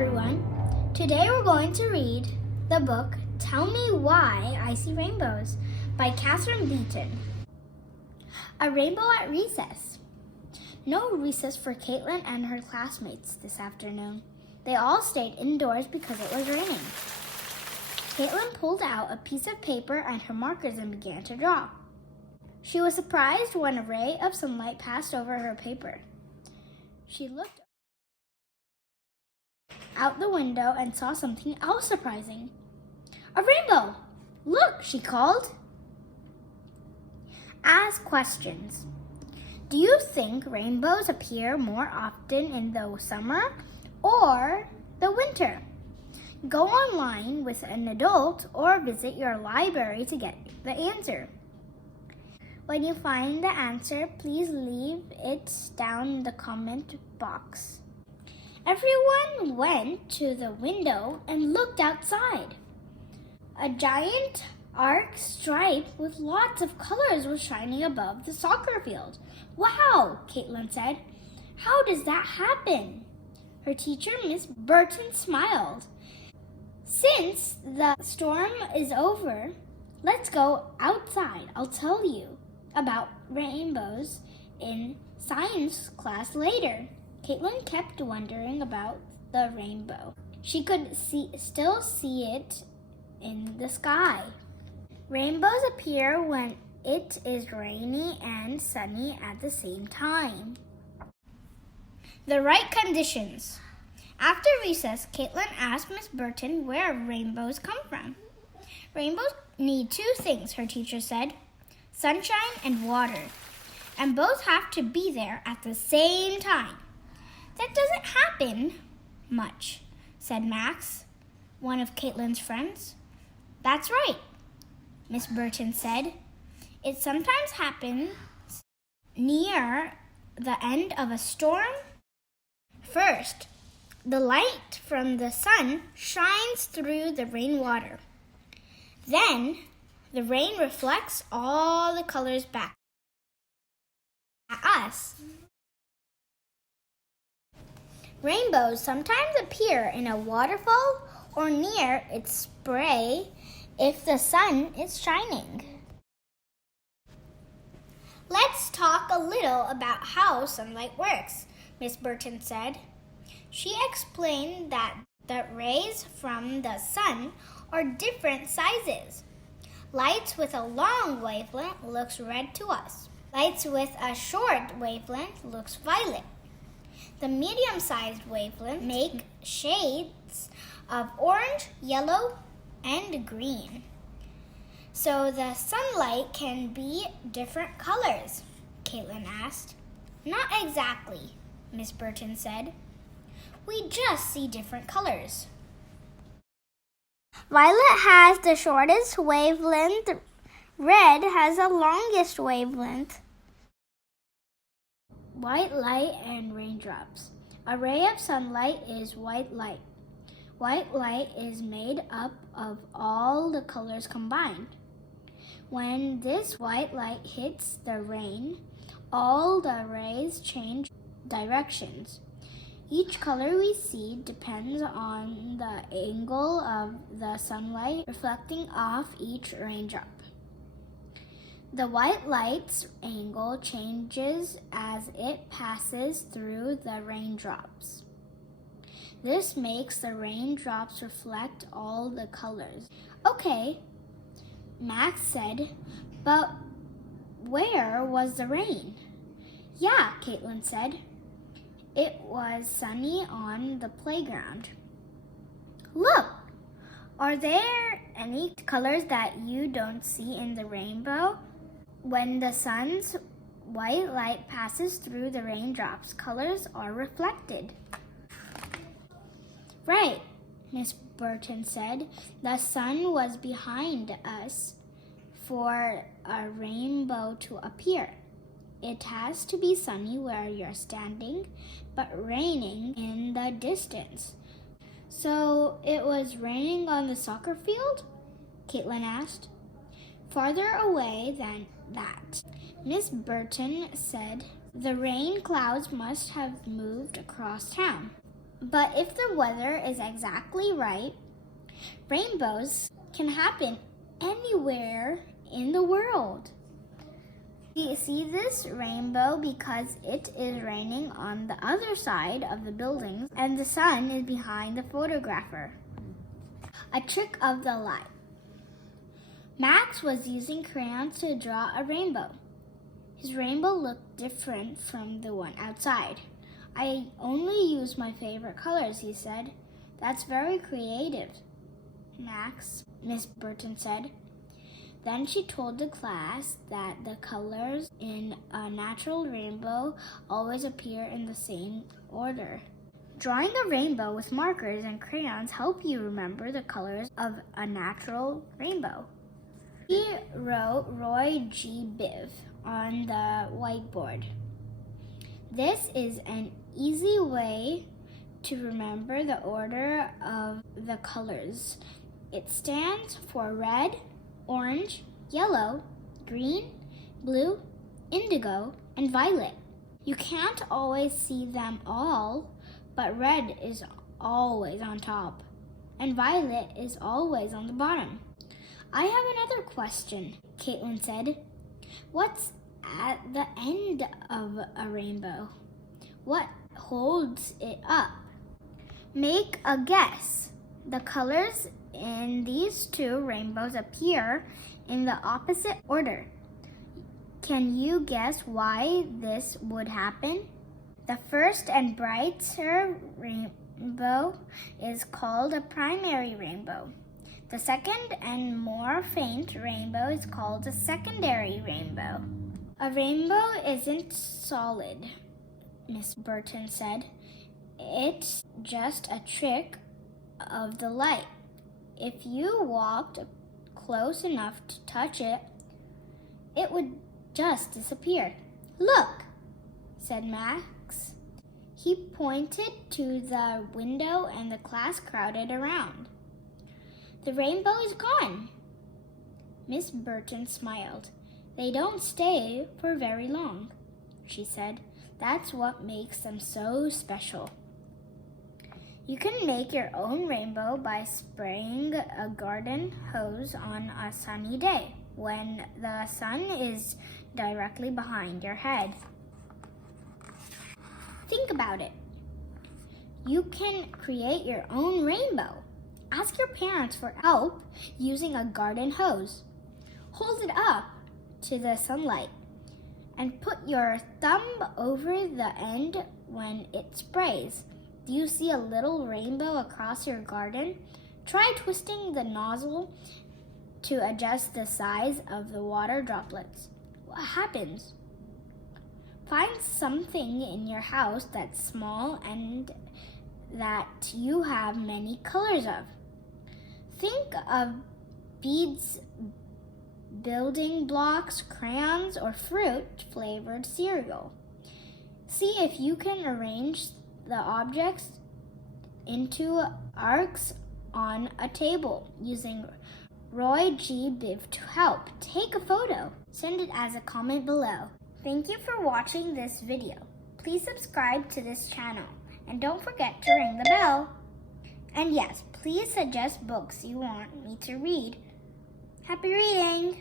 everyone. Today we're going to read the book Tell Me Why I See Rainbows by Catherine Beaton. A rainbow at recess. No recess for Caitlin and her classmates this afternoon. They all stayed indoors because it was raining. Caitlin pulled out a piece of paper and her markers and began to draw. She was surprised when a ray of sunlight passed over her paper. She looked out the window and saw something else surprising. A rainbow! Look, she called. Ask questions. Do you think rainbows appear more often in the summer or the winter? Go online with an adult or visit your library to get the answer. When you find the answer, please leave it down in the comment box. Everyone went to the window and looked outside. A giant arc stripe with lots of colors was shining above the soccer field. Wow, Caitlin said. How does that happen? Her teacher, Miss Burton, smiled. Since the storm is over, let's go outside. I'll tell you about rainbows in science class later. Caitlin kept wondering about the rainbow. She could still see it in the sky. Rainbows appear when it is rainy and sunny at the same time. The right conditions. After recess, Caitlin asked Miss Burton where rainbows come from. Rainbows need two things, her teacher said. Sunshine and water. And both have to be there at the same time. That doesn't happen much, said Max, one of Caitlin's friends. That's right, Miss Burton said. It sometimes happens near the end of a storm. First, the light from the sun shines through the rainwater. Then, the rain reflects all the colors back at us. Rainbows sometimes appear in a waterfall or near its spray if the sun is shining. Let's talk a little about how sunlight works, Miss Burton said. She explained that the rays from the sun are different sizes. Light with a long wavelength looks red to us. Light with a short wavelength looks violet. The medium-sized wavelengths make shades of orange, yellow, and green. So the sunlight can be different colors, Caitlin asked. Not exactly, Miss Burton said. We just see different colors. Violet has the shortest wavelength. Red has the longest wavelength. White light and raindrops. A ray of sunlight is white light. White light is made up of all the colors combined. When this white light hits the rain, all the rays change directions. Each color we see depends on the angle of the sunlight reflecting off each raindrop. The white light's angle changes as it passes through the raindrops. This makes the raindrops reflect all the colors. Okay, Max said, but where was the rain? Yeah, Caitlin said. It was sunny on the playground. Look, are there any colors that you don't see in the rainbow? When the sun's white light passes through the raindrops, colors are reflected. Right, Miss Burton said. The sun was behind us for a rainbow to appear. It has to be sunny where you're standing, but raining in the distance. So it was raining on the soccer field? Caitlin asked. Farther away than that, Miss Burton said. The rain clouds must have moved across town. But if the weather is exactly right, rainbows can happen anywhere in the world. You see this rainbow because it is raining on the other side of the buildings and the sun is behind the photographer. A trick of the light. Max was using crayons to draw a rainbow. His rainbow looked different from the one outside. I only use my favorite colors, he said. That's very creative, Max, Miss Burton said. Then she told the class that the colors in a natural rainbow always appear in the same order. Drawing a rainbow with markers and crayons help you remember the colors of a natural rainbow. He wrote Roy G. Biv on the whiteboard. This is an easy way to remember the order of the colors. It stands for red, orange, yellow, green, blue, indigo, and violet. You can't always see them all, but red is always on top, and violet is always on the bottom. I have another question, Caitlin said. What's at the end of a rainbow? What holds it up? Make a guess. The colors in these two rainbows appear in the opposite order. Can you guess why this would happen? The first and brighter rainbow is called a primary rainbow. The second and more faint rainbow is called a secondary rainbow. A rainbow isn't solid, Miss Burton said. It's just a trick of the light. If you walked close enough to touch it, it would just disappear. Look, said Max. He pointed to the window and the class crowded around. The rainbow is gone. Miss Burton smiled. They don't stay for very long, she said. That's what makes them so special. You can make your own rainbow by spraying a garden hose on a sunny day when the sun is directly behind your head. Think about it. You can create your own rainbow. Ask your parents for help using a garden hose. Hold it up to the sunlight and put your thumb over the end when it sprays. Do you see a little rainbow across your garden? Try twisting the nozzle to adjust the size of the water droplets. What happens? Find something in your house that's small and that you have many colors of. Think of beads, building blocks, crayons, or fruit-flavored cereal. See if you can arrange the objects into arcs on a table using Roy G. Biv to help. Take a photo. Send it as a comment below. Thank you for watching this video. Please subscribe to this channel and don't forget to ring the bell. And yes, please suggest books you want me to read. Happy reading!